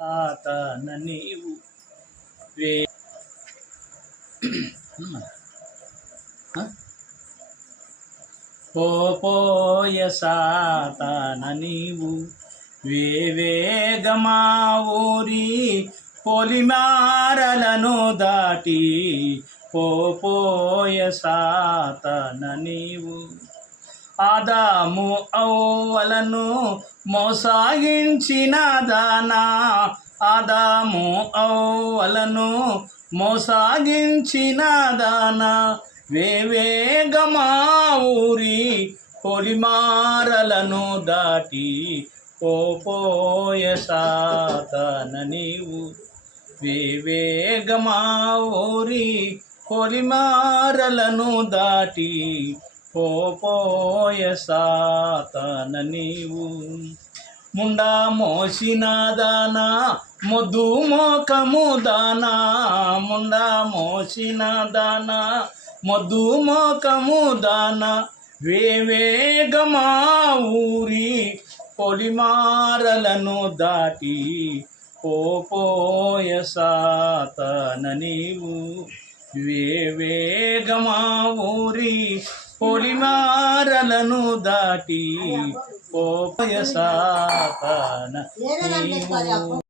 సాతన నీవు వే పోయ సాతన నీవు వేవేగమా ఊరి పొలిమారలను దాటి పోయ సాతన నీవు ఆదాము ఔవలను మోసాగించిన దానా ఆదాము ఔవలను మోసాగించిన దానా వేవేగమా ఊరి పొలిమారలను దాటి పోయ సాతన నీవు వేవేగమా ఊరి పొలిమారలను దాటి పోయ సాతన నీవు ముండా మోసిన దానా మొద్దు మోకము దానా ముండా మోసిన దానా మొద్దు మోకము దానా వేవేగమా ఊరి పొలిమారలను దాటి పోయ సాతన నీవు వేవేగమా ఊరి పొలిమారలను దాటి పోయ సాతన నీవు